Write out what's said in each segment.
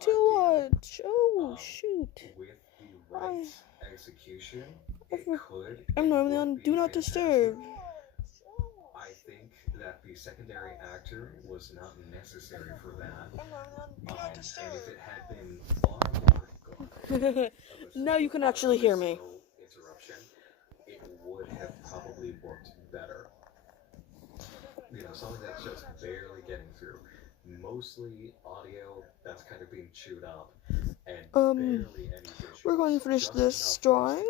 to watch. Oh, shoot. With the right execution, I'm normally on Do Not Disturb. I think that the secondary actor was not necessary for that. And if it had been far more Now you can actually hear me. Interruption, it would have probably worked better. Something that's just barely getting through. Mostly audio that's kind of being chewed up, and barely any visuals. We're going to finish this drawing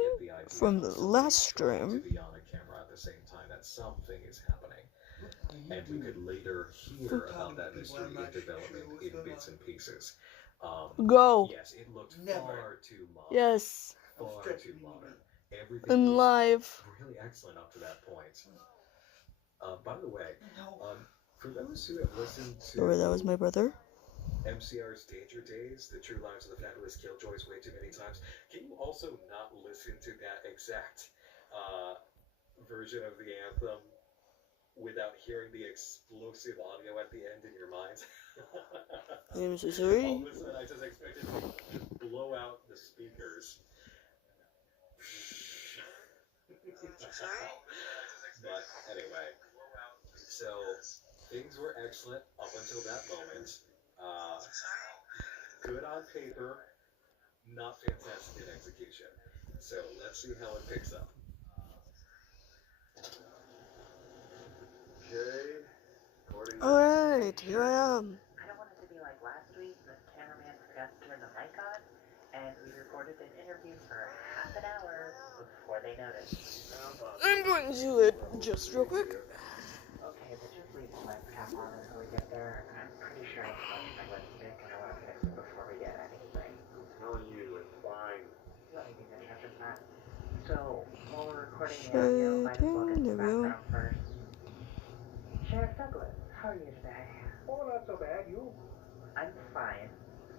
from the last stream. To be on a camera at the same time that something is happening, and we could later hear about that mystery in development in bits and pieces. Go. Yes, it looked far too modern. Yes. Far too modern. Everything and was live. really excellent up to that point. By the way, for those who have listened to Sorry, that was my brother. MCR's Danger Days, the True Lives of the Fabulous Killjoys way too many times, can you also not listen to that exact version of the anthem without hearing the explosive audio at the end in your mind? I'm so sorry. All of a sudden, I just expected to just blow out the speakers. But anyway, so things were excellent up until that moment. Good on paper, not fantastic in execution. So let's see how it picks up. Alright, here I am. I don't want it to be like last week. The cameraman forgot to turn the mic on, and we recorded an interview for half an hour before they noticed. I'm going to do it just real quick. Okay, but just leave the webcam on until we get there. I'm pretty sure I touched my lipstick, and I want to fix it before we get anything. I'm telling you, it's fine. Let me take a check of that. So, while we're recording the audio, might as well get the background first. Sheriff Douglas, how are you today? Oh, not so bad. You? I'm fine.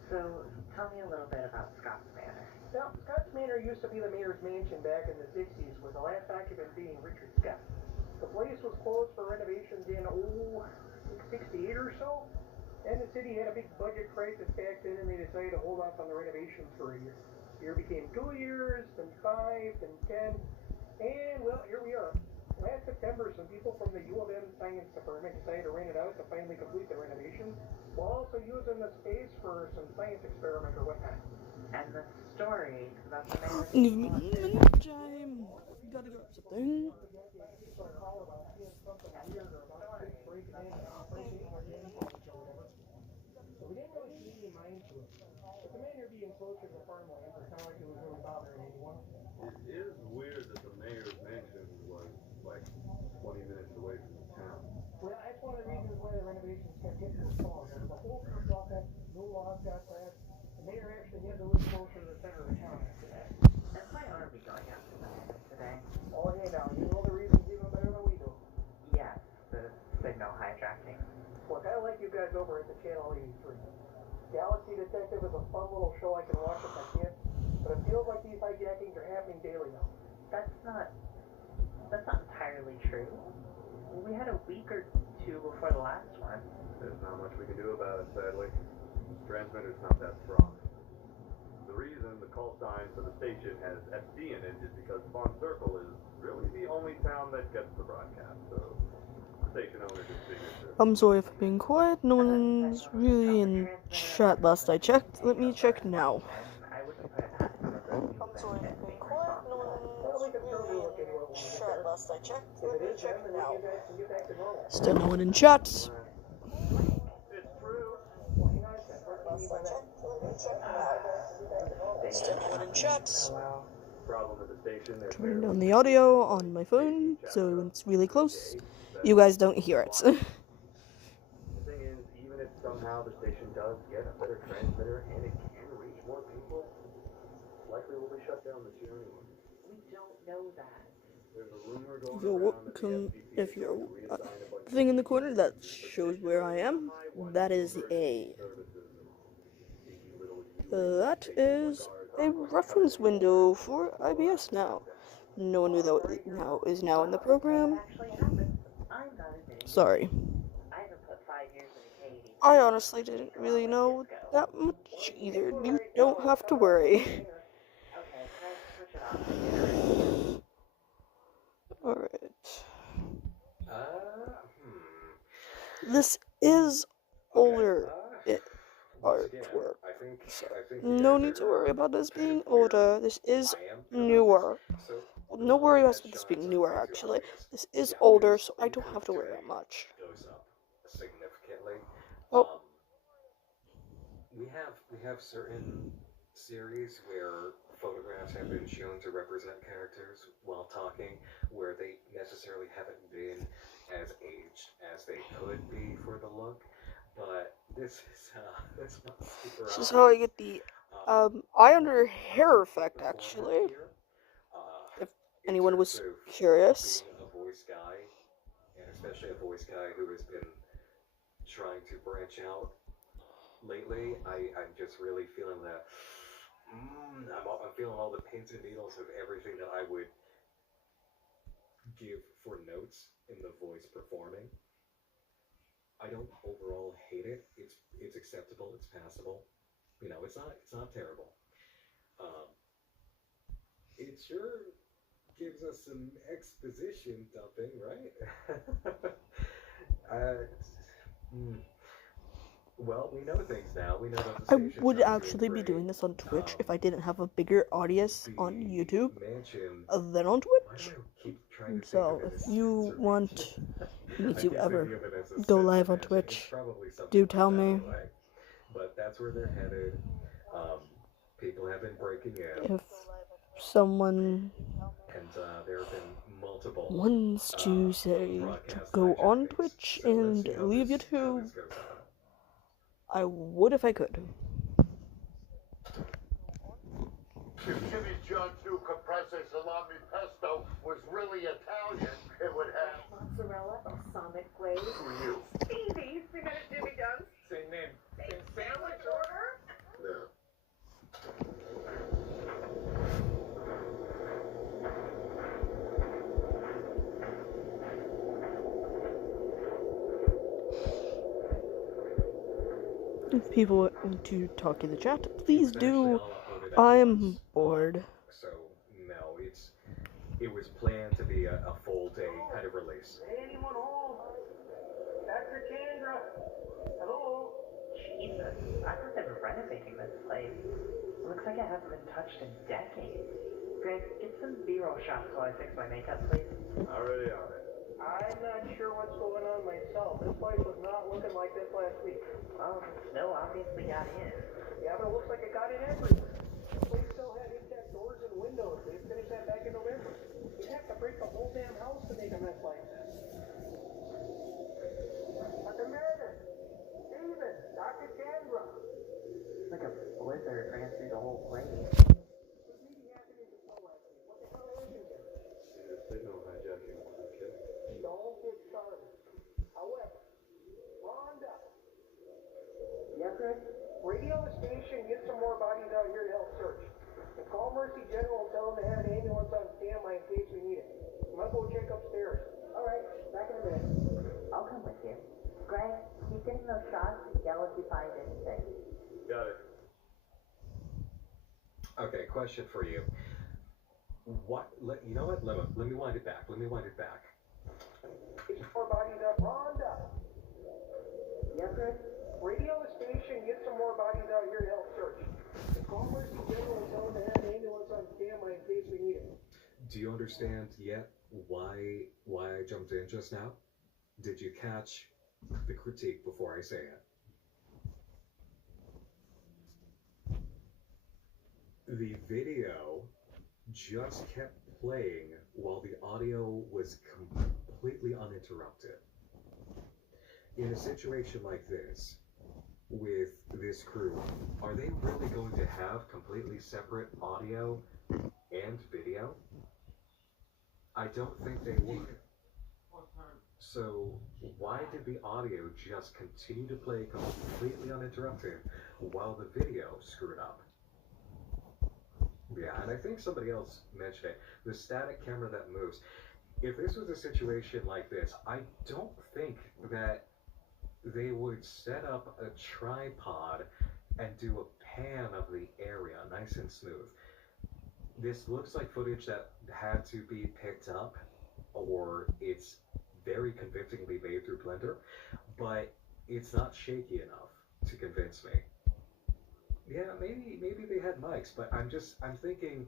So, tell me a little bit about Scott's Manor. Now, Scott's Manor used to be the mayor's mansion back in the 60s, with the last occupant being Richard Scott. The place was closed for renovations in, 68 or so, and the city had a big budget crisis back then, and they decided to hold off on the renovations for a year. The year became 2 years, then 5, then 10, and, well, here we are. Last September, some people from the U of M science department decided to rent it out to finally complete the renovations, while also using the space for some science experiment or whatnot. And the story about the mayor's Give me a minute, time. Gotta grab something. So we didn't really see any mind to it. But the manor being closer to the farmland, it's not like it was really bothering anyone. It is weird that the mayor's mansion was like 20 minutes away from the town. Well, that's one of the reasons why the renovations kept getting postponed. There was a whole group off that, no laws got passed. The mayor actually had to live closer to the center of the town after that. And why are we going after the mayor today? Oh, hey, now, you know the reasons even better than we do. Yes, the signal hijacking. Well, kind of like you guys over at the Channel 83. Galaxy Detective is a fun little show I can watch with my kids, but it feels like these hijackings are happening daily now. That's not entirely true. We had a week or two before the last one. There's not much we can do about it, sadly. The transmitter's not that strong. The reason the call sign for the station has SD in it is because Fawn Circle is really the only town that gets the broadcast, so the station owner just figured to... I'm sorry for being quiet. No one's really in chat last I checked. Let me check now. I wouldn't put it past some of those people I'm sorry that for being take quiet. No one's really in chat last I checked. Let me check now. Still no one in chat. It's true. Still no one in chat. Problem with the station, there's Turning down the audio on my phone, so when it's really close, you guys don't hear it. The thing is, even if somehow the station does get a better transmitter and it can reach more people, likely will be shut down this year anyway. We don't know that. There's a rumor going If you're around that the welcome, FCC if you're is going to reassign a bunch thing in the corner that shows where I am, that is a reference window for IBS now. No one knew that is now in the program. Actually happened. I'm not admitting. Sorry. I haven't put 5 years in a I honestly didn't really know that much either. You don't have to worry. Okay, can I switch it off? Alright. Hmm. This is Okay. older Once again, artwork. I So, think you no guys need to are worry about this kind of being clear. older. This is I am clear about newer. this. So No worry the about this headshots being are newer, way too actually. obvious. This is Yeah, older, his so I don't have to worry productivity that much. goes up significantly. Oh, We have certain series where photographs have been shown to represent characters while talking, where they necessarily haven't been as aged as they could be for the look. But this is not super this is how I obvious. get the Um, eye under hair another effect, before actually. here, If in anyone terms was of curious. being a voice guy, and especially a voice guy who has been trying to branch out lately, I'm just really feeling that. I'm feeling all the pins and needles of everything that I would give for notes in the voice performing. I don't overall hate it. It's acceptable. It's passable. You know, it's not terrible. Um, it sure gives us some exposition dumping, right? uh, hmm. Well, we know things now. We know that the I station's would not actually doing be great. doing this on Twitch if I didn't have a bigger audience on The YouTube mansion. than on Why do Twitch. I keep trying to think So, of it if as you Spencer want Mansion? me I to keep ever thinking of it as a go Spencer live on Mansion. It's Twitch, probably something do like tell that me. anyway. But that's where they're headed. People have been breaking in. If someone And there have been multiple wants to say to broadcast go on hijackings. Twitch So let's and see how leave this YouTube, goes on. I would if I could. If Jimmy's John 2 Caprese Salami Pesto was really Italian, it would have mozzarella, balsamic glaze. for you. Stevie, we met at Jimmy John's. Same name. Same sandwich order. Yeah. If people want to talk in the chat, please It was actually do. all uploaded at I'm once. bored. So no, it was planned to be a full day kind of release. Anyone home? Dr. Chandra? Hello? Jesus, I heard they were renovating this place. Looks like it hasn't been touched in decades. Greg, get some B-roll shots while I fix my makeup, please. Already on it. I'm not sure what's going on myself. This place was not looking like this last week. Well, the snow obviously got in. Yeah, but it looks like it got in everywhere. The place still had intact doors and windows. They finished that back in November. You'd have to break the whole damn house to make a mess like this. Dr. Meredith! Steven! Dr. Chandra! It's like a blizzard ran through the whole place. This meeting happened in the snow last week. What the hell happened here? The signal hijacking was a kid. Don't get started. However, Rhonda, Yeah, Greg? radio the station, get some more bodies out here to help search. And call Mercy General and tell them to have an ambulance on standby in case we need it. I'm gonna go check upstairs. All right, back in a minute. I'll come with you. Greg, keep getting those shots and yell if you find anything. Got it. Okay, question for you. You know what? Let me wind it back. Let me wind it back. Get some more bodies out. Rhonda, Yeah, Greg? radio the station, get some more bodies out here to help search. And call Mercy General and tell them to have an ambulance on standby in case we need it. Do you understand yet why I jumped in just now? Did you catch the critique before I say it? The video just kept playing while the audio was completely uninterrupted. In a situation like this, with this crew, are they really going to have completely separate audio and video? I don't think they would. So why did the audio just continue to play completely uninterrupted while the video screwed up? Yeah, and I think somebody else mentioned it. The static camera that moves. If this was a situation like this, I don't think that they would set up a tripod and do a pan of the area, nice and smooth. This looks like footage that had to be picked up, or it's very convincingly made through Blender, but it's not shaky enough to convince me. Yeah, maybe they had mics, but I'm thinking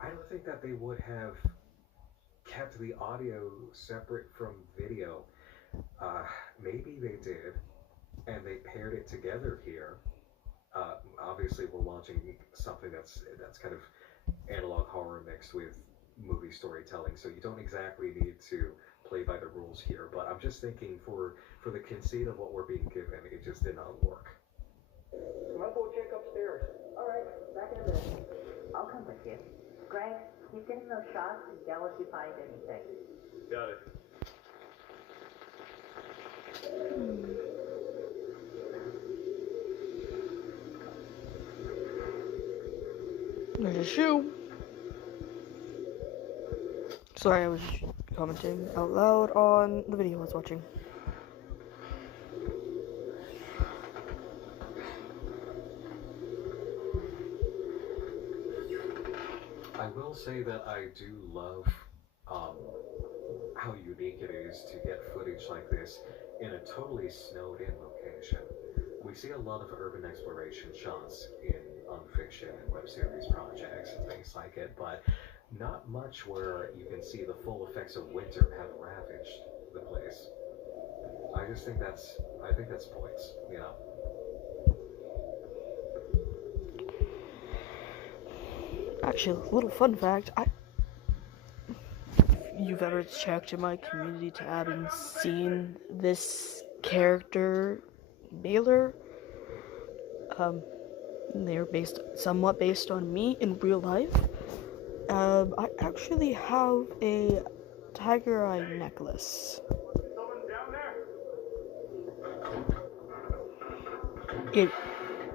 I don't think that they would have kept the audio separate from video. Maybe they did, and they paired it together here. Obviously, we're watching something that's kind of analog horror mixed with movie storytelling, so you don't exactly need to play by the rules here. But I'm just thinking for the conceit of what we're being given, it just did not work. I'll go check upstairs. All right, back in a minute. I'll come with you. Greg, keep getting those shots and yell if you find anything. Got it. There's a shoe. Sorry, I was commenting out loud on the video I was watching. I will say that I do love how unique it is to get footage like this in a totally snowed-in location. We see a lot of urban exploration shots in fiction and web series projects and things like it, but not much where you can see the full effects of winter have ravaged the place. I think that's points, you know. Actually, a little fun fact, if you've ever checked in my community tab and seen this character, Baylor, they're somewhat based on me in real life. I actually have a tiger eye necklace. Someone down there? It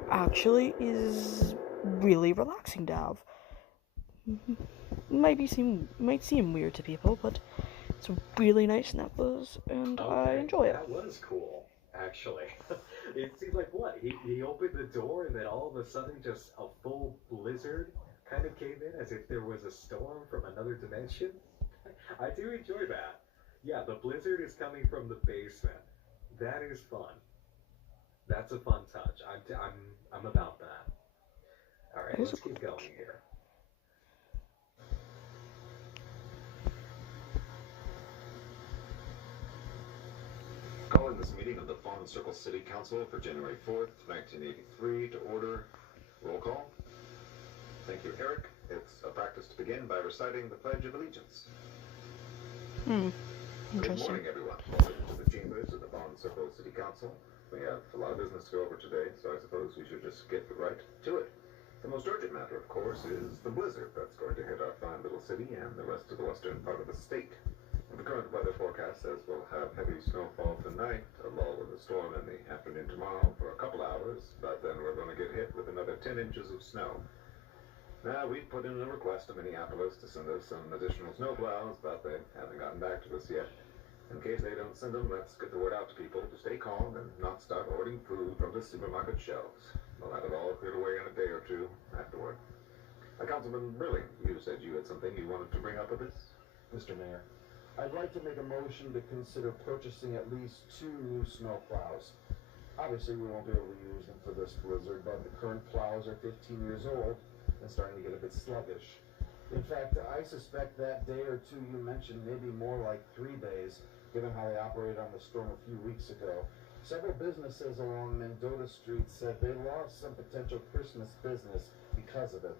actually is really relaxing to have. Might seem weird to people, but it's a really nice necklace, and I enjoy it. That was cool, actually. It seemed like what? He opened the door and then all of a sudden just a full blizzard kind of came in as if there was a storm from another dimension. I do enjoy that. Yeah, the blizzard is coming from the basement. That is fun. That's a fun touch. I'm about that. All right, let's keep going here. Calling this meeting of the Fawn Circle City Council for January 4th, 1983 to order. Roll call. Thank you, Eric. It's a practice to begin by reciting the Pledge of Allegiance. Good Interesting. morning, everyone. Welcome to the chambers of the Fawn Circle City Council. We have a lot of business to go over today, so I suppose we should just get right to it. The most urgent matter, of course, is the blizzard that's going to hit our fine little city and the rest of the western part of the state. The current weather forecast says we'll have heavy snowfall tonight, a lull in the storm in the afternoon tomorrow for a couple hours, but then we're going to get hit with another 10 inches of snow. Now, we've put in a request to Minneapolis to send us some additional snowplows, but they haven't gotten back to us yet. In case they don't send them, let's get the word out to people to stay calm and not start ordering food from the supermarket shelves. We'll have it all cleared away in a day or two afterward. Councilman Brilling, you said you had something you wanted to bring up with this? Mr. Mayor, I'd like to make a motion to consider purchasing at least 2 new snow plows. Obviously, we won't be able to use them for this blizzard, but the current plows are 15 years old and starting to get a bit sluggish. In fact, I suspect that day or two you mentioned may be more like 3 days, given how they operated on the storm a few weeks ago. Several businesses along Mendota Street said they lost some potential Christmas business because of it.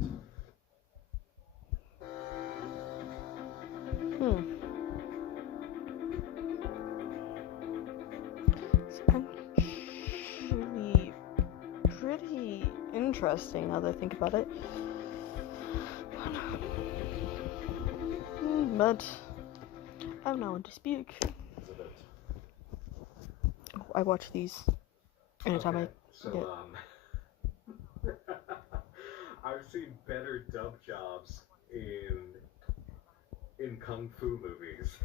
It's actually pretty interesting now that I think about it. But I'm not one to speak. I watch these anytime I get. I've seen better dub jobs in kung fu movies.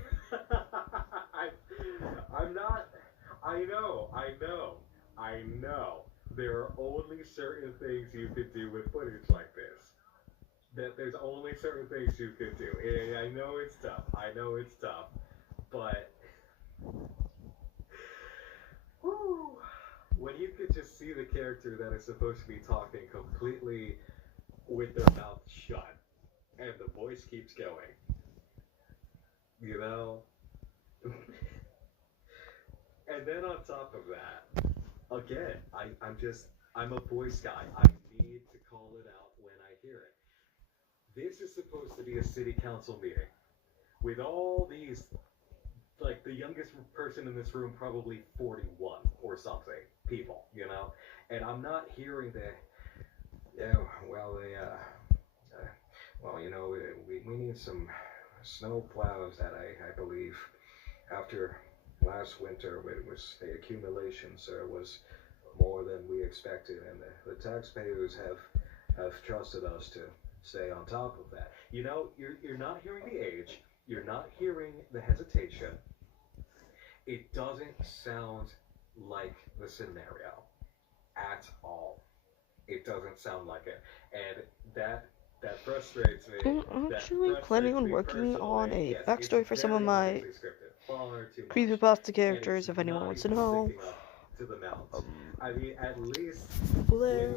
I know. There are only certain things you could do with footage like this. That there's only certain things you could do. And I know it's tough. But whew, when you could just see the character that is supposed to be talking completely with their mouth shut, and the voice keeps going, you know? And then on top of that, again, I'm a voice guy. I need to call it out when I hear it. This is supposed to be a city council meeting with all these, like the youngest person in this room, probably 41 or something, people, you know? And I'm not hearing well, you know, we need some snow plows that I believe after last winter, it was the accumulation, sir, was more than we expected, and the taxpayers have trusted us to stay on top of that. You know, you're not hearing the age, you're not hearing the hesitation. It doesn't sound like the scenario at all. It doesn't sound like it, and that frustrates me. I'm That actually frustrates planning on me working on personally. a Yes, backstory it's for some of very my obviously scripted, far too much, creepypasta and characters, it's if anyone not wants to even know. sticking up to the mount. I mean, at least Blair,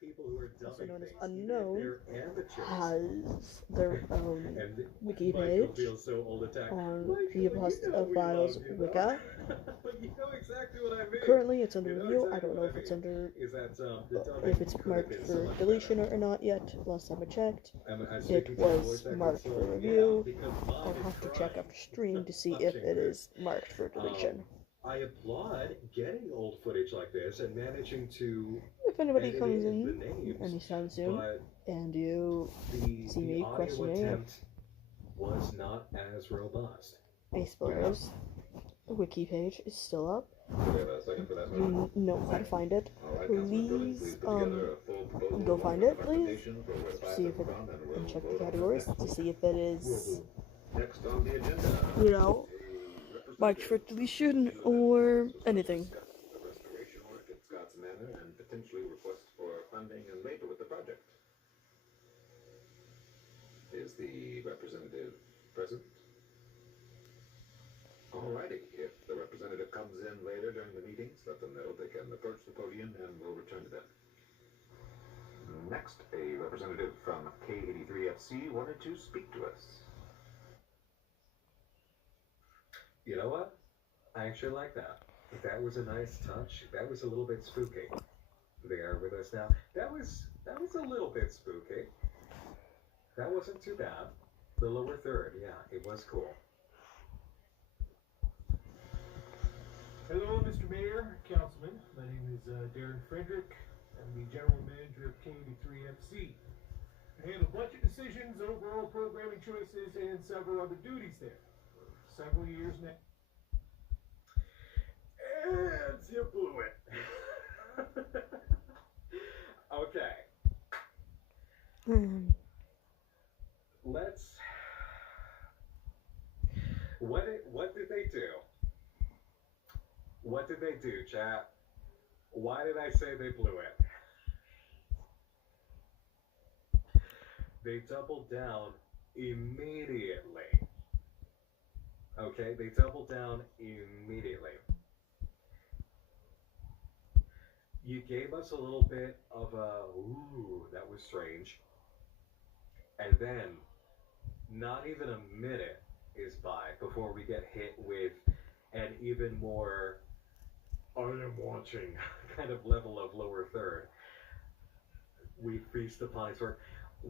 people who are also dubbing known as things, Unknown, even if they're amateurs, has their own and wiki Michael page feels so old attack. on Michael, you know Creepypasta we Files love you, Wiki. but you know exactly what I mean. Currently, it's under You know review. I exactly don't know what if I it's mean. under, Is that the dubbing if it's could have marked been so for much deletion better. or not yet. Last time I checked, I'm it speaking to the was voice actor, marked so for yeah, review. because I'll mine is have to check crying after stream to see if watching it this. is marked for deletion. I applaud getting old footage like this and managing to If anybody edit comes in in the names, anytime soon but and you see the me audio questioning attempt was not as robust. Ace Blair's wiki page is still up. Do we have a second for that You motion? know how to find it. All right, Councilman Billings, Please, put together a full proposal go along find with it, a please. recommendation for where the funds See are if it, from, and we'll and check vote the on that categories next to month. see if it is, Next on the agenda, you know, marked for deletion or anything. discuss the restoration work at Scott's Manor and potentially request for funding and labor with the project. Is the representative present? Alrighty, if the representative comes in later during the meetings, let them know they can approach the podium and we'll return to them. Next, a representative from K83FC wanted to speak to us. You know what? I actually like that. That was a nice touch. That was a little bit spooky. They are with us now. That was a little bit spooky. That wasn't too bad. The lower third, yeah, it was cool. Hello, Mr. Mayor, Councilman. My name is Darren Frederick. I'm the General Manager of K83FC. I handle budget decisions, overall programming choices, and several other duties there. For several years now. And you blew it. Okay. Let's. What did they do? What did they do, chat? Why did I say they blew it? They doubled down immediately. Okay, they doubled down immediately. You gave us a little bit of a, ooh, that was strange. And then, not even a minute is by before we get hit with an even more I am watching kind of level of lower third. We feast upon his work.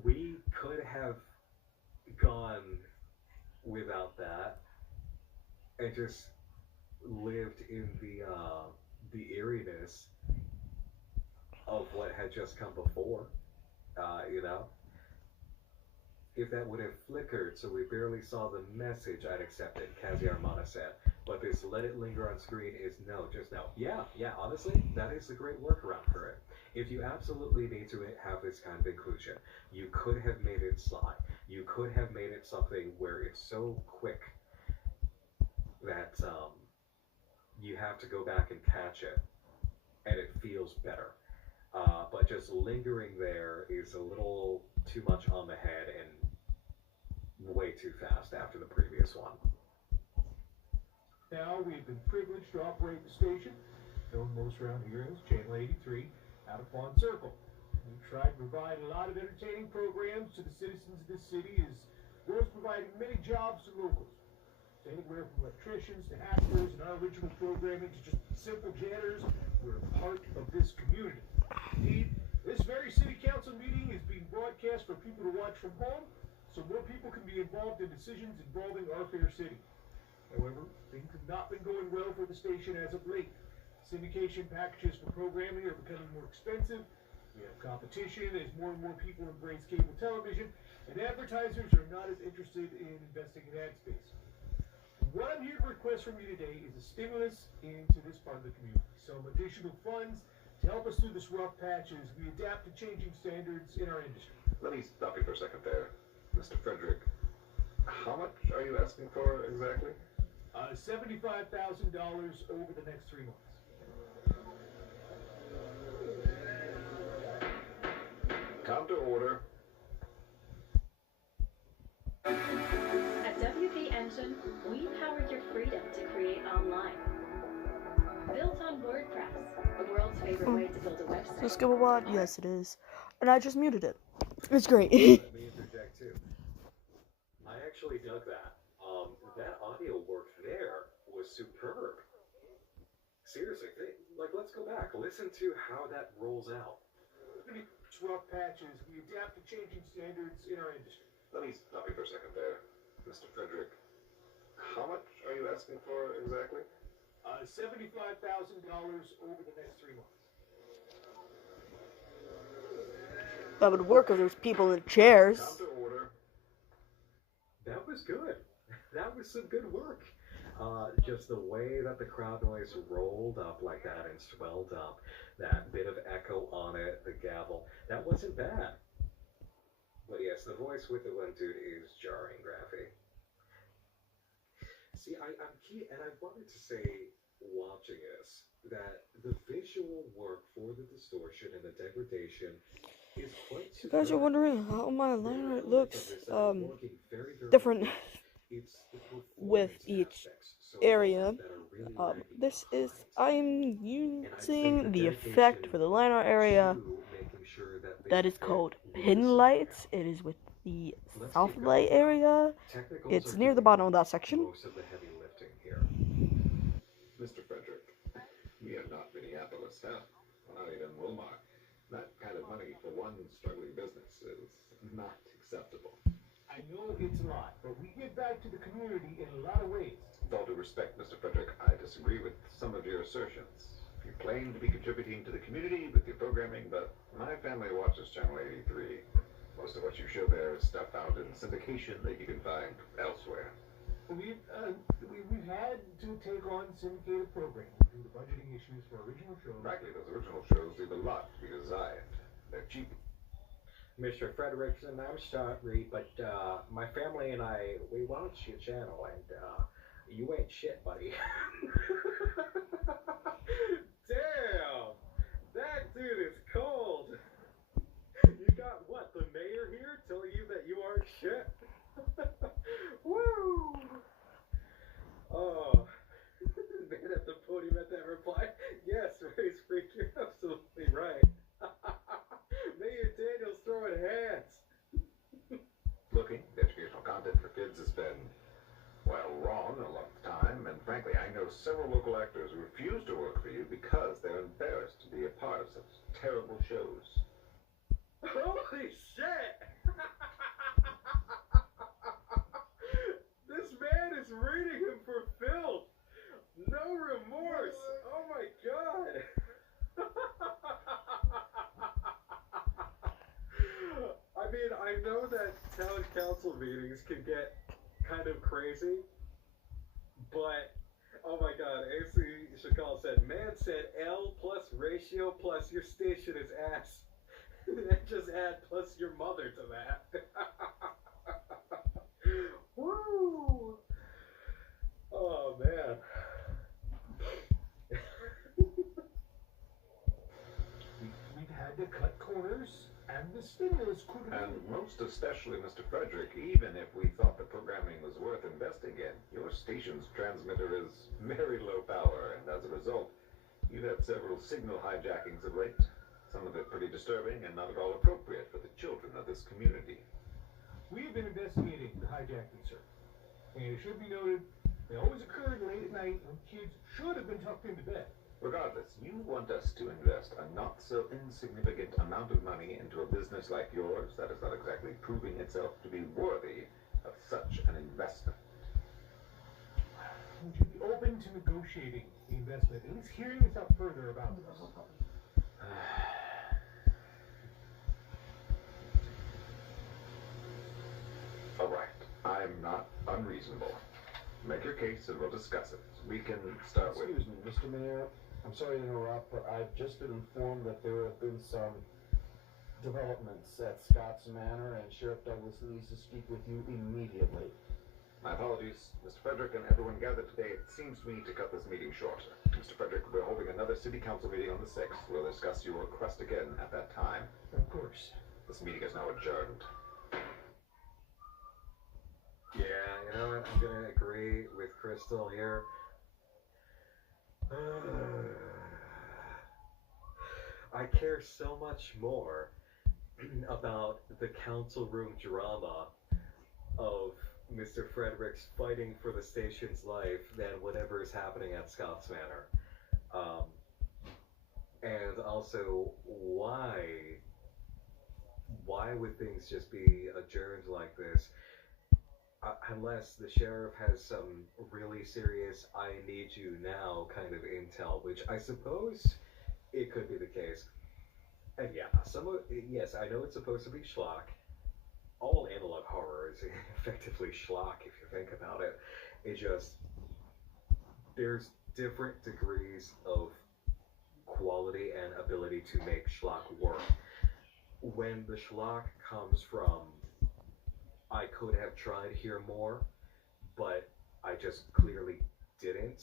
We could have gone without that and just lived in the eeriness of what had just come before, you know? If that would have flickered so we barely saw the message, I'd accept it, Kazi Armana said. But this let it linger on screen is no, just no. Yeah, honestly, that is a great workaround for it. If you absolutely need to have this kind of inclusion, you could have made it sly. You could have made it something where it's so quick that you have to go back and catch it, and it feels better. But just lingering there is a little too much on the head and way too fast after the previous one. Now we've been privileged to operate the station, known most around here as Channel 83, out of Fawn Circle. We've tried to provide a lot of entertaining programs to the citizens of this city, as well as providing many jobs to locals. Anywhere from electricians to actors and our original programming to just simple janitors, we're a part of this community. Indeed, this very city council meeting is being broadcast for people to watch from home, so more people can be involved in decisions involving our fair city. However, things have not been going well for the station as of late. Syndication packages for programming are becoming more expensive. We have competition as more and more people embrace cable television, and advertisers are not as interested in investing in ad space. What I'm here to request from you today is a stimulus into this part of the community. Some additional funds to help us through this rough patch as we adapt to changing standards in our industry. Let me stop you for a second there. Mr. Frederick, how much are you asking for exactly? $75,000 over the next 3 months. Come to order. At WP Engine, we power your freedom to create online. Built on WordPress, the world's favorite way to build a website. Let's give a what? Yes, it is. And I just muted it. It's great. Let me interject too. I actually dug that. That audio work there was superb. Seriously, let's go back. Listen to how that rolls out. It's rough patches. We adapt to changing standards in our industry. Let me stop you for a second there. Mr. Frederick, how much are you asking for exactly? $75,000 over the next 3 months. That would work if there's people in chairs. Come to order. That was good. That was some good work. Just the way that the crowd noise rolled up like that and swelled up, that bit of echo on it, the gavel, that wasn't bad. But yes, the voice with the one dude is jarring, Graphy. See, I'm key, and I wanted to say, watching this, that the visual work for the distortion and the degradation is quite You guys are wondering how my line looks different with each area. This is, I'm using the effect for the line art area that is called Hidden Lights. It is with the South Light area. It's near the bottom of that section. Most of the heavy lifting here. Mr. Frederick, we are not Minneapolis, huh? Not even Wilmar. That kind of money for one struggling business is not acceptable. I know it's a lot, but we give back to the community in a lot of ways. With all due respect, Mr. Frederick, I disagree with some of your assertions. You claim to be contributing to the community with your programming, but my family watches Channel 83. Most of what you show there is stuff found in syndication that you can find elsewhere. We've had to take on syndicated programming due to budgeting issues for original shows. Frankly, those original shows leave a lot to be desired. They're cheap. Mr. Frederickson, I'm sorry, but my family and I, we watch your channel, and you ain't shit, buddy. Damn! That dude is cold! You got what, the mayor here telling you that you aren't shit? Woo! Oh. Man at the podium at that reply. Yes, Race Freak, you're absolutely right. Mayor Daniel's throwing hands. Looking, educational content for kids has been, well, wrong a long time, and frankly, I know several local actors who refuse to work for you because they're embarrassed to be a part of such terrible shows. Holy shit! This man is reading him for filth. No remorse. Oh my god. I mean, I know that town council meetings can get kind of crazy, but oh my god, AC Shakal said, man said L plus ratio plus your station is ass. And just add plus your mother to that. Woo! Oh man. had to cut corners, and the stimulus could have And been... most especially, Mr. Frederick, even if we thought the programming was worth investing in, your station's transmitter is very low power, and as a result, you've had several signal hijackings of late. Some of it pretty disturbing and not at all appropriate for the children of this community. We have been investigating the hijacking, sir. And it should be noted, they always occurred late at night when kids should have been tucked into bed. Regardless, you want us to invest a not so insignificant amount of money into a business like yours that is not exactly proving itself to be worthy of such an investment. Would you be open to negotiating the investment, at least hearing us out further about this? All right, I'm not unreasonable. Make your case and we'll discuss it. We can start with... Excuse me, Mr. Mayor. I'm sorry to interrupt, but I've just been informed that there have been some developments at Scott's Manor, and Sheriff Douglas needs to speak with you immediately. My apologies, Mr. Frederick and everyone gathered today. It seems we need to cut this meeting short. Mr. Frederick, we're holding another city council meeting on the 6th. We'll discuss your request again at that time. Of course. This meeting is now adjourned. Yeah, you know what? I'm gonna agree with Crystal here. I care so much more about the council room drama of Mr. Fredericks fighting for the station's life than whatever is happening at Scott's Manor. And also, why would things just be adjourned like this? Unless the sheriff has some really serious I need you now kind of intel, which I suppose it could be the case. And yeah, yes, I know it's supposed to be schlock. All analog horror is effectively schlock if you think about it. It just, there's different degrees of quality and ability to make schlock work. When the schlock comes from I could have tried here more, but I just clearly didn't.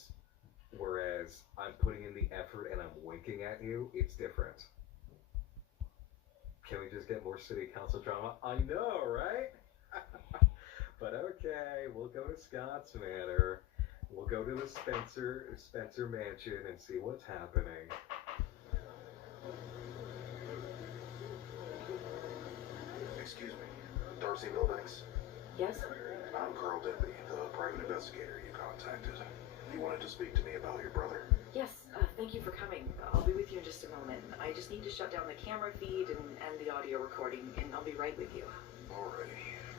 Whereas I'm putting in the effort and I'm winking at you, it's different. Can we just get more city council drama? I know, right? But okay, we'll go to Scott's Manor. We'll go to the Spencer Mansion and see what's happening. Excuse me, Darcy Milbanks? Yes? I'm Carl Denby, the private investigator you contacted. You wanted to speak to me about your brother? Yes, thank you for coming. I'll be with you in just a moment. I just need to shut down the camera feed and the audio recording, and I'll be right with you. Alrighty.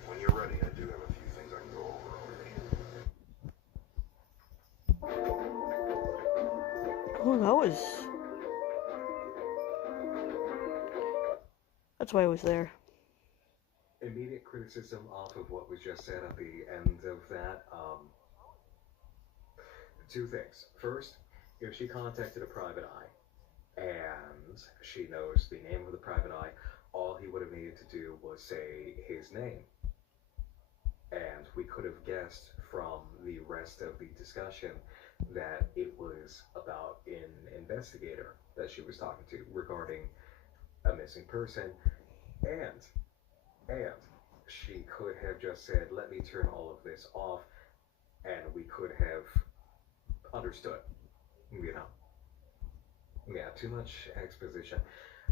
When you're ready, I do have a few things I can go over already. Oh, that's why I was there. Immediate criticism off of what was just said at the end of that. Two things. First, if she contacted a private eye and she knows the name of the private eye, all he would have needed to do was say his name. And we could have guessed from the rest of the discussion that it was about an investigator that she was talking to regarding a missing person. And she could have just said, let me turn all of this off, and we could have understood, you know. Yeah, too much exposition.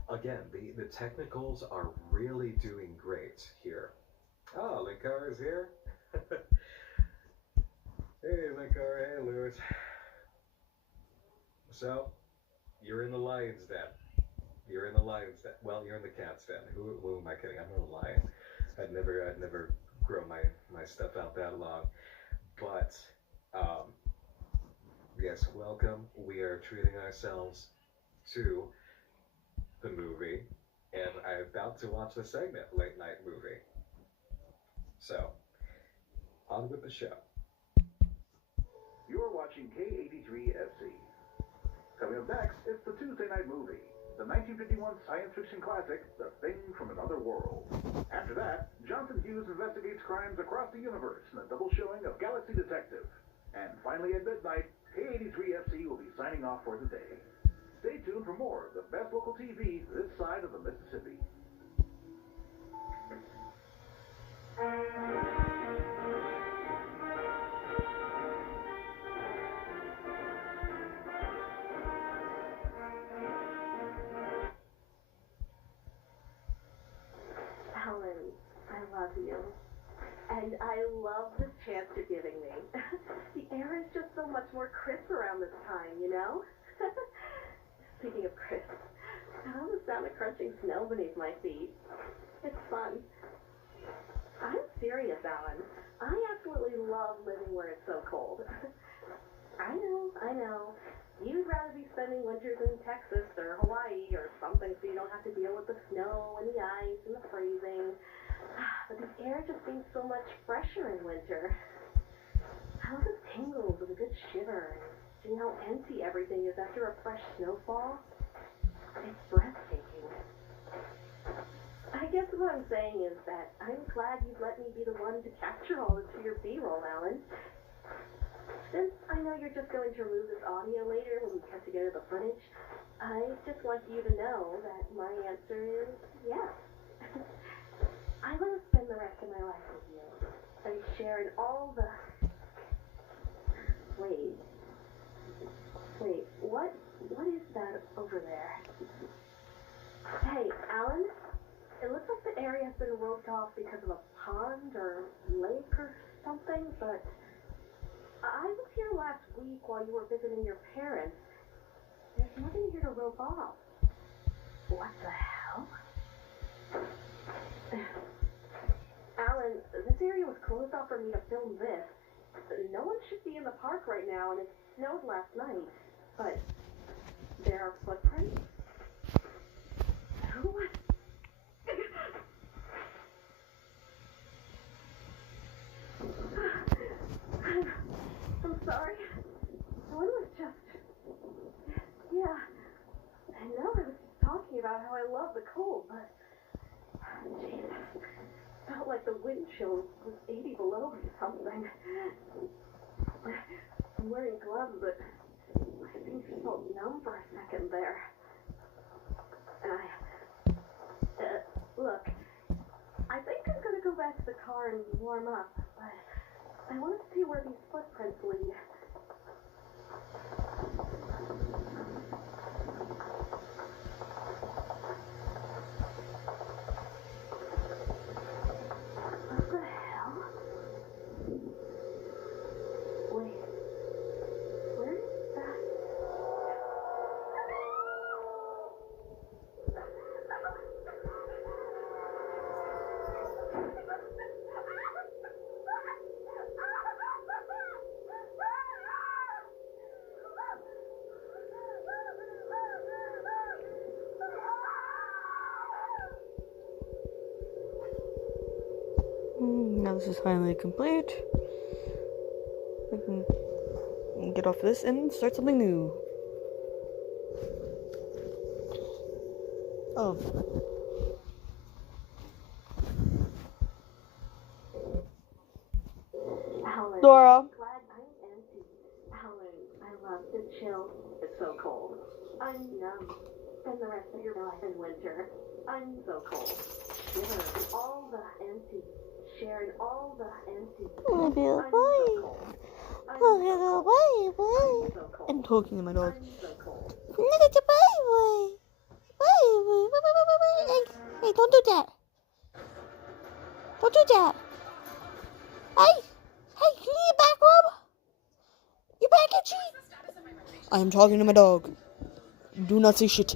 Again, the technicals are really doing great here. Oh, Linkar is here. Hey, Linkar. Hey, Lewis. So, you're in the lion's den. You're in the lion's den. Well, you're in the cat's den. Who am I kidding? I'm not a lion. I'd never grow my stuff out that long. But, yes, welcome. We are treating ourselves to the movie, and I'm about to watch the segment, Late Night Movie. So, on with the show. You're watching K83SC. Coming up next, it's the Tuesday Night Movie, the 1951 science fiction classic, The Thing from Another World. After that, Jonathan Hughes investigates crimes across the universe in a double showing of Galaxy Detective. And finally at midnight, K83FC will be signing off for the day. Stay tuned for more of the best local TV this side of the Mississippi. Helen, I love you. And I love this chance you're giving me. The air is just so much more crisp around this time, you know? Speaking of crisp, I love the sound of crunching snow beneath my feet. It's fun. I'm serious, Alan. I absolutely love living where it's so cold. I know. You'd rather be spending winters in Texas or Hawaii or something so you don't have to deal with the snow and the ice and the freezing. But the air just seems so much fresher in winter. I love the tingles of a good shiver and seeing how empty everything is after a fresh snowfall. It's breathtaking. I guess what I'm saying is that I'm glad you'd let me be the one to capture all this for your B-roll, Alan. Since I know you're just going to remove this audio later when we cut together the footage, I just want you to know that my answer is yes. I want to spend the rest of my life with you and share in all the... Wait, what is that over there? Hey, Alan, it looks like the area has been roped off because of a pond or lake or something, but I was here last week while you were visiting your parents. There's nothing here to rope off. What the hell? Alan, this area was closed off for me to film this. No one should be in the park right now, and it snowed last night. But there are footprints? Who was... I'm sorry. One was just... Yeah. I know I was just talking about how I love the cold, but... Jesus. Felt like the wind chill was 80 below or something. I'm wearing gloves, but my fingers felt numb for a second there. And look, I think I'm gonna go back to the car and warm up, but I want to see where these footprints lead. What the hell? Wait, where is that? Now this is finally complete. We can get off this and start something new. Oh. Helen, Dora. I'm glad I'm empty. Helen, I love the chill. It's so cold. I'm numb. Spend the rest of your life in winter. I'm so cold. Shiver all the empty. Sharing all the empty. I'm so cold. I'm talking to my dog. I'm so cold. Look at your baby. Hey, don't do that. Don't do that. Hey, you need a back rub? You back itchy? I am talking to my dog. Do not say shit.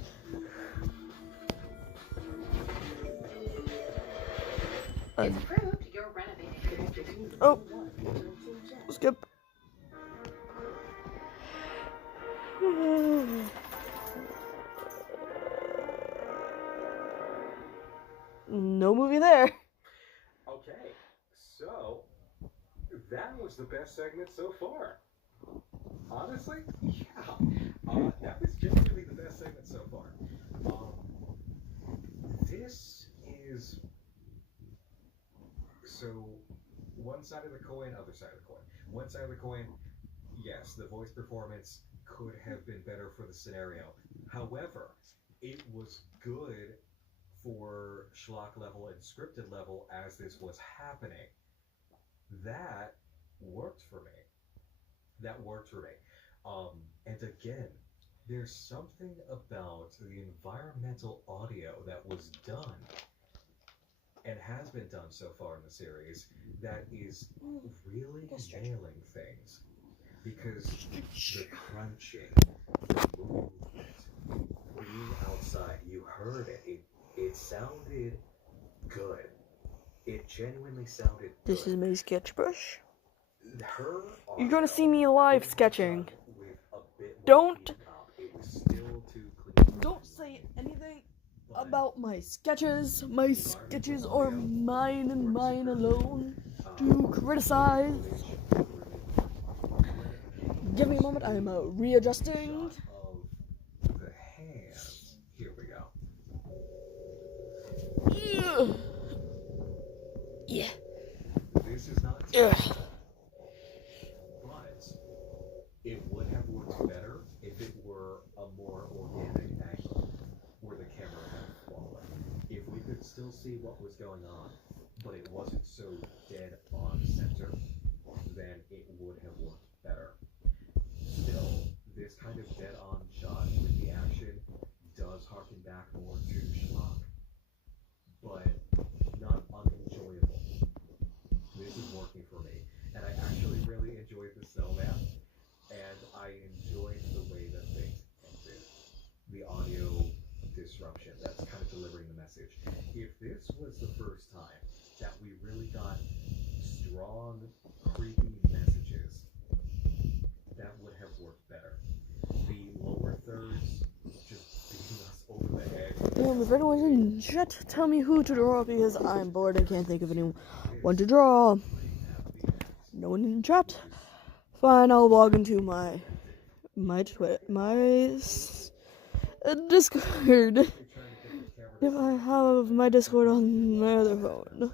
It's proved you're renovating. Oh, skip. No movie there. Okay, so that was the best segment so far. Honestly, yeah, that was genuinely the best segment so far. This is so one side of the coin, other side of the coin. One side of the coin, yes, the voice performance could have been better for the scenario. However, it was good for schlock level and scripted level as this was happening. That worked for me. That worked for me. And again, there's something about the environmental audio that was done and has been done so far in the series that is really nailing things. Because the crunching, the movement, being outside, you heard it. It sounded good. It genuinely sounded good. This is my sketch brush. Her You're gonna see me live sketching. with a bit more Don't it was still too clean. don't say anything about my sketches. My sketches are mine and mine alone to criticize. Give me a moment. I'm readjusting. Of the hands. Here we go. Yeah. This is not Yeah. but it would have worked better if it were a more organic angle where the camera had fallen. If we could still see what was going on, but it wasn't so dead on center, then it would have worked better. Still, this kind of dead on shot with the action does harken back more to schlock, but not unenjoyable. This is working for me, and I actually really enjoyed the snowman, and I enjoyed the way that things ended. The audio disruption that's kind of delivering the message. If this was the first time that we really got strong, creepy messages, that would have worked better. The lower thirds just beating us over the head. If anyone's in chat, tell me who to draw because I'm bored. I can't think of anyone to draw. No one in chat. Fine, I'll log into my Discord. If I have my Discord on my other phone.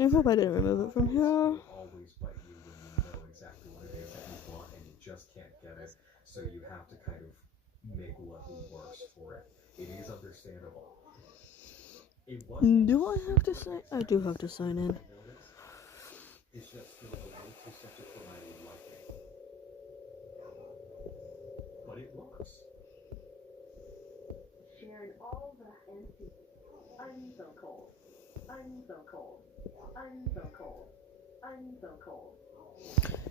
I hope I didn't remove it from here. Always bite you when you know exactly what it is that you want and you just can't get it, so you have to kind of make what works for it. It is understandable. Do I have to sign? I do have to sign in. It's just still a little too subject for my liking. But it works. Sharing all the empty. I'm so cold. I'm so cold. I'm so cold. I'm so cold.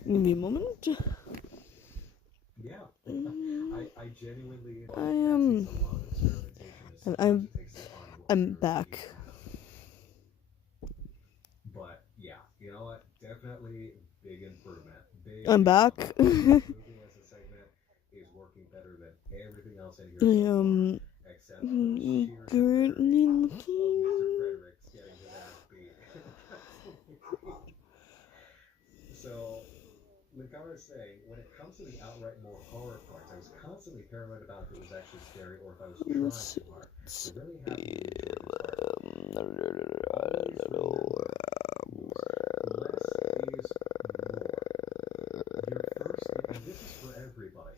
Give me a moment. Yeah. I genuinely I'm back. But yeah, you know what? Definitely big improvement. I'm back. Moving as a segment is working better than everything else in here. I am currently looking. So, like I was saying, when it comes to the outright more horror parts, I was constantly paranoid about if it was actually scary or if I was trying too hard. So really happy to and this is for everybody.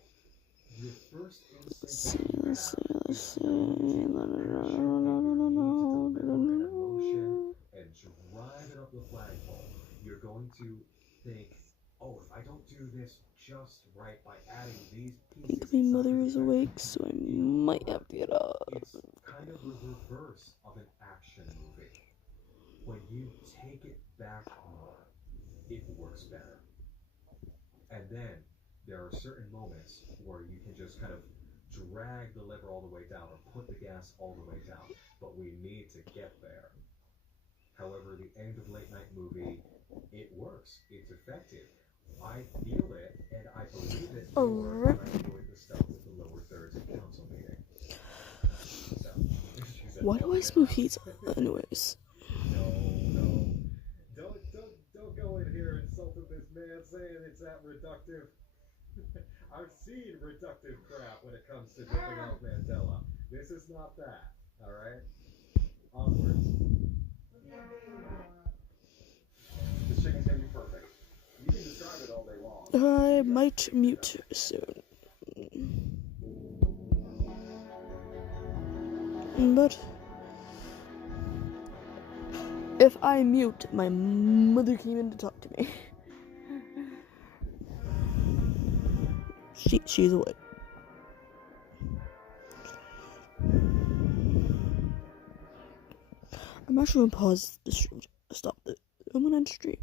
Your first instinct Let's see. and drive it up the flagpole. You're going to think, oh, if I don't do this just right by adding these pieces. My mother is awake, so I might have to get up. It's kind of the reverse of an action movie. When you take it back more, it works better. And then there are certain moments where you can just kind of drag the lever all the way down or put the gas all the way down. But we need to get there. However, the end of Late Night Movie, it works. It's effective. I feel it, and I believe it more when I enjoyed the stuff with the lower thirds at council meeting. So, why do I smooth heat? Anyways. No. Don't go in here insulting this man saying it's that reductive. I've seen reductive crap when it comes to dipping off Mandela. This is not that, alright? Onwards. This chicken's gonna be perfect. You can describe it all day long. I might mute soon. But if I mute, my mother came in to talk to me. She's away. I'm actually gonna pause the stream. Stop it. I'm gonna end stream.